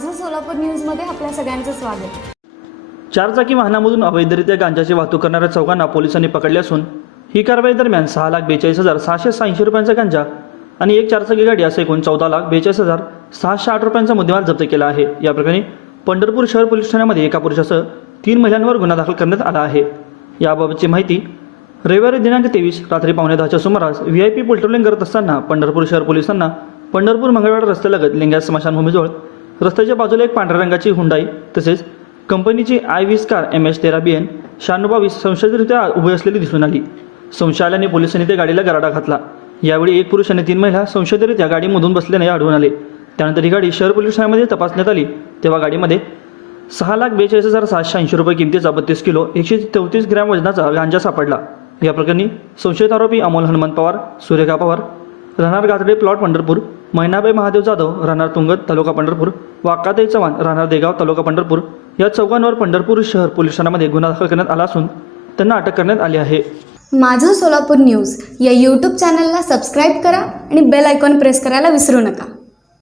माझं सोलापूर न्यूजमध्ये आपल्या सगळ्यांचं स्वागत। चारचाकी वाहनामधून अवैधरित्या गांजाची वाहतूक करणाऱ्या चौघांना पोलिसांनी पकडले असून ही कारवाई दरम्यान 6,42,680 रुपयांचा गांजा आणि एक चारचाकी गाडी असे एकूण 14,42,608 रुपयांचा मुद्देमाल जप्त केला आहे। या प्रकरणी पंढरपूर शहर पोलीस ठाण्यामध्ये एका पुरुषासह 3 महिलांवर गुन्हा दाखल करण्यात आला आहे। याबाबतची माहिती रविवारी दिनांक 23 रात्री 9:15च्या सुमारास VIP पेट्रोलिंग करत असताना पंढरपूर शहर पोलिसांना पंढरपूर मंगळवार रस्त्यालगत लिंगायत स्मशानभूमीजवळ रस्त्याच्या बाजूला एक पांढऱ्या रंगाची हुंडाई तसेच कंपनीची i20 कार MH13BN 9622 संशयितरित्या उभी असलेली दिसून आली। संशय आल्याने पोलिसांनी त्या गाडीला गराडा घातला। यावेळी एक पुरुष आणि 3 महिला संशयितरित्या गाडीमधून बसल्याने आढळून आले। त्यानंतर ही गाडी शहर पोलीस ठाण्यामध्ये तपासण्यात आली तेव्हा गाडीमध्ये 6,42,780 रुपये किमतीचा 32 किलो 134 ग्रॅम वजनाचा गांजा सापडला। या प्रकरणी संशयित आरोपी अमोल हनुमंत पवार, सुरेखा पवार, राहणार गाजडे प्लॉट पंढरपूर, मैनाबाई महादेव जाधव, राहणार तुंगत तालुका पंढरपूर, वाकाताई चव्हाण, राहणार देगाव तालुका पंढरपूर या चौघांवर पंढरपूर शहर पोलीस ठाण्यामध्ये गुन्हा दाखल करण्यात आला असून त्यांना अटक करण्यात आली आहे। माझं सोलापूर न्यूज या YouTube चॅनलला सबस्क्राईब करा आणि बेल आयकॉन प्रेस करायला विसरू नका।